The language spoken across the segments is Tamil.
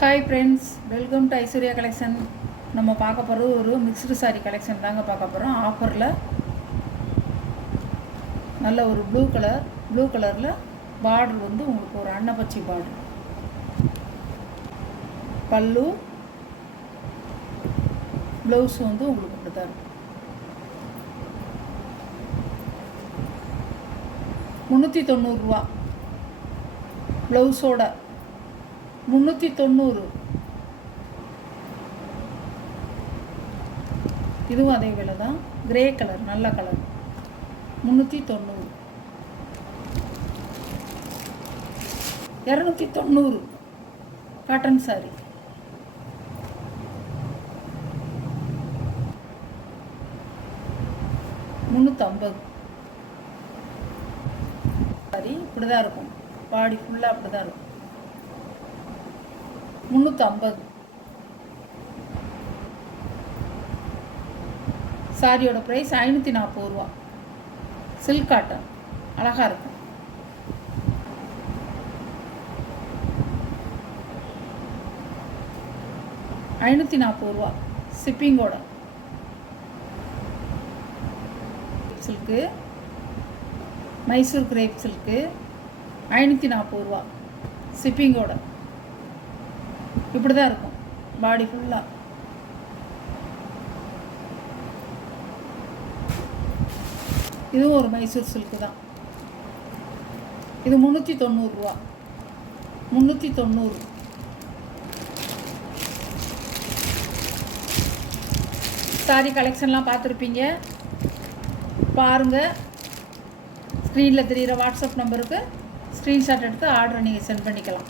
Hi friends, welcome to Aishwarya collection. நம்ம பார்க்க போகிறது ஒரு மிக்ஸ்டு சாரீ கலெக்ஷன் தாங்க பார்க்க போகிறோம். ஆஃபரில் நல்ல ஒரு ப்ளூ கலரில் பார்டர் வந்து உங்களுக்கு ஒரு அன்னப்பச்சி பார்டர், பல்லு ப்ளவுஸ் வந்து உங்களுக்கு இப்படி தான் இருக்கும். 390 ரூபா ப்ளவுஸோட 390. இதுவும் அதே விலை தான். கிரே கலர், நல்ல கலர், 390. 290 cotton sorry. $350 சாரி. இப்படி தான் இருக்கும், பாடி ஃபுல்லாக அப்படி தான் இருக்கும். 350. சாரியோட ப்ரைஸ் 540 ரூபா. சில்க் காட்டன், அழகாக இருக்கும். $540 ஷிப்பிங்கோட. சில்க்கு, மைசூர் கிரேப் சில்க்கு, $540 ஷிப்பிங்கோட. இப்படி தான் இருக்கும் பாடி ஃபுல்லாக. இதுவும் ஒரு மைசூர் சில்க்கு தான். இது 390 ரூபா. 390. சாரி கலெக்ஷன்லாம் பார்த்துருப்பீங்க, பாருங்கள். ஸ்க்ரீனில் தெரிகிற வாட்ஸ்அப் நம்பருக்கு ஸ்க்ரீன்ஷாட் எடுத்து ஆர்டரை நீங்கள் சென்ட் பண்ணிக்கலாம்.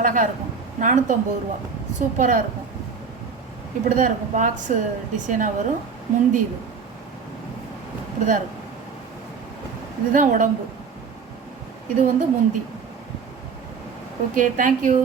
அழகாக இருக்கும். 450 ரூபா. சூப்பராக இருக்கும். இப்படி தான் இருக்கும், பாக்ஸு டிசைனாக வரும். முந்தி இது இப்படி தான் இருக்கும். இதுதான் உடம்பு, இது வந்து முந்தி. Okay, thank you.